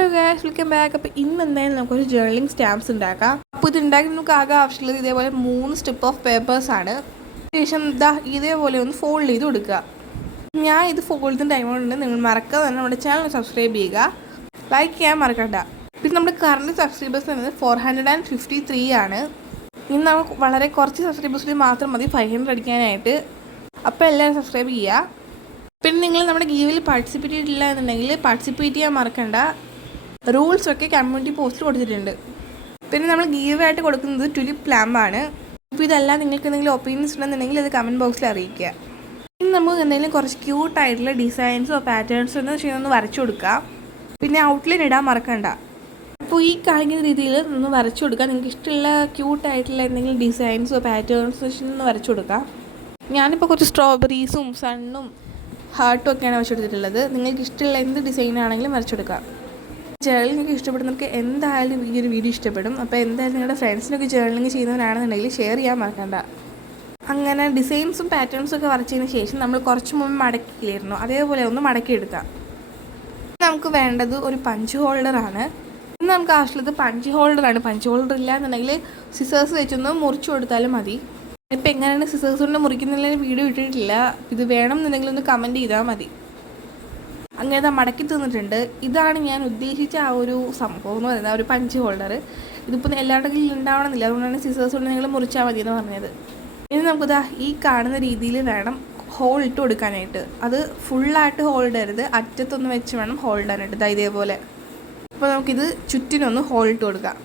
Hello guys, welcome back. അപ്പോൾ ഇന്ന് എന്തായാലും നമുക്കൊരു ജേർണലിംഗ് സ്റ്റാമ്പ്സ് ഉണ്ടാക്കാം. അപ്പോൾ ഇത് ഉണ്ടാക്കി നമുക്ക് ആകെ ആവശ്യമുള്ളത് ഇതേപോലെ 3 സ്ട്രിപ്പ് ഓഫ് പേപ്പേഴ്സാണ്. ശേഷം ഇതേപോലെ ഒന്ന് ഫോൾഡ് ചെയ്ത് കൊടുക്കുക. ഞാൻ ഇത് ഫോൾഡ് ചെയ്യുന്ന ടൈം കൊണ്ട് നിങ്ങൾ മറക്കാതെ തന്നെ നമ്മുടെ ചാനൽ സബ്സ്ക്രൈബ് ചെയ്യുക, ലൈക്ക് ചെയ്യാൻ മറക്കണ്ട. പിന്നെ നമ്മുടെ കറണ്ട് സബ്സ്ക്രൈബേഴ്സ് എന്നത് 453 ആണ്. ഇന്ന് നമുക്ക് വളരെ കുറച്ച് സബ്സ്ക്രൈബേഴ്സിൽ മാത്രം മതി 500 അടിക്കാനായിട്ട്. അപ്പോൾ എല്ലാവരും സബ്സ്ക്രൈബ് ചെയ്യുക. പിന്നെ നിങ്ങൾ നമ്മുടെ ഗീവിൽ പാർട്ടിസിപ്പേറ്റ് ചെയ്തിട്ടില്ല എന്നുണ്ടെങ്കിൽ പാർട്ടിസിപ്പേറ്റ് ചെയ്യാൻ മറക്കണ്ട. റൂൾസൊക്കെ കമ്മ്യൂണിറ്റി പോസ്റ്റിൽ കൊടുത്തിട്ടുണ്ട്. പിന്നെ നമ്മൾ ഗീവായിട്ട് കൊടുക്കുന്നത് ടുലിപ്പ് ലാമ്പാണ്. അപ്പോൾ ഇതെല്ലാം നിങ്ങൾക്ക് എന്തെങ്കിലും ഒപ്പീനിയൻസ് ഉണ്ടെന്നുണ്ടെങ്കിൽ അത് കമൻറ്റ് ബോക്സിൽ അറിയിക്കുക. ഇനി നമുക്ക് എന്തെങ്കിലും കുറച്ച് ക്യൂട്ടായിട്ടുള്ള ഡിസൈൻസോ പാറ്റേൺസോ ഒന്ന് വരച്ചു കൊടുക്കുക. പിന്നെ ഔട്ട്ലൈൻ ഇടാൻ മറക്കണ്ട. അപ്പോൾ ഈ കാണിക്കുന്ന രീതിയിൽ ഒന്ന് വരച്ചു കൊടുക്കുക. നിങ്ങൾക്ക് ഇഷ്ടമുള്ള ക്യൂട്ടായിട്ടുള്ള എന്തെങ്കിലും ഡിസൈൻസോ പാറ്റേൺസോ ഒന്ന് വരച്ചു കൊടുക്കുക. ഞാനിപ്പോൾ കുറച്ച് സ്ട്രോബെറീസും സണ്ണും ഹാർട്ടും ഒക്കെയാണ് വരച്ചെടുത്തിട്ടുള്ളത്. നിങ്ങൾക്ക് ഇഷ്ടമുള്ള എന്ത് ഡിസൈനാണെങ്കിലും വരച്ചെടുക്കാം. ജേർണലിംഗ് നിങ്ങൾക്ക് ഇഷ്ടപ്പെടുന്നവർക്ക് എന്തായാലും ഈ ഒരു വീഡിയോ ഇഷ്ടപ്പെടും. അപ്പോൾ എന്തായാലും നിങ്ങളുടെ ഫ്രണ്ട്സിനൊക്കെ ജേർണലിംഗ് ചെയ്യുന്നവരാണെന്നുണ്ടെങ്കിൽ ഷെയർ ചെയ്യാൻ മറക്കണ്ട. അങ്ങനെ ഡിസൈൻസും പാറ്റേൺസും ഒക്കെ വരച്ചതിന് ശേഷം നമ്മൾ കുറച്ച് മുമ്പ് മടക്കിയില്ലായിരുന്നു, അതേപോലെ ഒന്ന് മടക്കിയെടുക്കാം. നമുക്ക് വേണ്ടത് ഒരു പഞ്ച് ഹോൾഡറാണ്. ഇന്ന് നമുക്ക് ആവശ്യമുള്ളത് പഞ്ച് ഹോൾഡറാണ്. പഞ്ച് ഹോൾഡർ ഇല്ല എന്നുണ്ടെങ്കിൽ സിസേഴ്സ് വെച്ചൊന്ന് മുറിച്ചു കൊടുത്താലും മതി. ഇപ്പോൾ എങ്ങനെയാണ് സിസേഴ്സ് കൊണ്ട് മുറിക്കുന്നതിന് വീഡിയോ ഇട്ടിട്ടില്ല. ഇത് വേണം എന്നുണ്ടെങ്കിൽ ഒന്ന് കമൻറ്റ് ചെയ്താൽ മതി. അങ്ങനെ മടക്കി തന്നിട്ടുണ്ട്. ഇതാണ് ഞാൻ ഉദ്ദേശിച്ച ആ ഒരു സംഭവം എന്ന് പറയുന്നത്, ഒരു പഞ്ച് ഹോൾഡർ. ഇതിപ്പോൾ എല്ലാവരുടെ കയ്യിൽ ഉണ്ടാവണമെന്നില്ല, അതുകൊണ്ടാണ് സിസേഴ്സ് കൊണ്ട് നിങ്ങൾ മുറിച്ചാൽ മതി എന്ന് പറഞ്ഞത്. ഇനി നമുക്കിതാ ഈ കാണുന്ന രീതിയിൽ വേണം ഹോൾ ഇട്ട് കൊടുക്കാനായിട്ട്. അത് ഫുള്ളായിട്ട് ഹോൾഡ് ചെയ്യരുത്, അറ്റത്തൊന്ന് വെച്ച് വേണം ഹോൾഡ് ചെയ്യാനായിട്ട്. ഇതേപോലെ. അപ്പോൾ നമുക്കിത് ചുറ്റിനൊന്ന് ഹോൾ ഇട്ട് കൊടുക്കാം.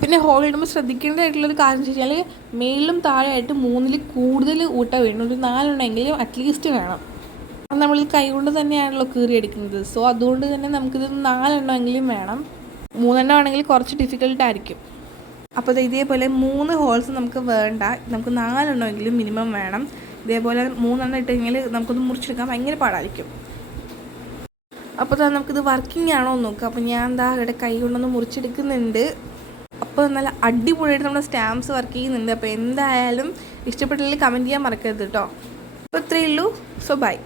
പിന്നെ ഹോൾ ഇടുമ്പോൾ ശ്രദ്ധിക്കേണ്ടതായിട്ടുള്ളൊരു കാര്യം എന്ന് വെച്ച് കഴിഞ്ഞാൽ മേളിലും താഴെയായിട്ട് 3ൽ കൂടുതൽ ഊട്ട വേണം. ഒരു 4 എണ്ണമെങ്കിലും അറ്റ്ലീസ്റ്റ് വേണം. അത് നമ്മൾ കൈ കൊണ്ട് തന്നെയാണല്ലോ കീറിയെടുക്കുന്നത്. സോ അതുകൊണ്ട് തന്നെ നമുക്കിത് 4 എണ്ണമെങ്കിലും വേണം. 3 എണ്ണം ആണെങ്കിൽ കുറച്ച് ഡിഫിക്കൽട്ടായിരിക്കും. അപ്പോൾ ഇതേപോലെ 3 ഹോൾസ് നമുക്ക് വേണ്ട, നമുക്ക് 4 എണ്ണമെങ്കിലും മിനിമം വേണം. ഇതേപോലെ 3 എണ്ണം ഇട്ട് കഴിഞ്ഞാൽ നമുക്കൊന്ന് മുറിച്ചെടുക്കാൻ ഭയങ്കര പാടായിരിക്കും. അപ്പോൾ നമുക്കിത് വർക്കിംഗ് ആണോ എന്ന് നോക്കുക. അപ്പോൾ ഞാൻ ഇവിടെ കൈ കൊണ്ടൊന്ന് മുറിച്ചെടുക്കുന്നുണ്ട്. അപ്പോൾ നല്ല അടിപൊളിയായിട്ട് നമ്മുടെ സ്റ്റാമ്പ്സ് വർക്ക് ചെയ്യുന്നുണ്ട്. അപ്പോൾ എന്തായാലും ഇഷ്ടപ്പെട്ടില്ലെങ്കിൽ കമൻറ്റ് ചെയ്യാൻ മറക്കരുത് കേട്ടോ. അപ്പോൾ ഇത്രയേ ഉള്ളൂ. So by.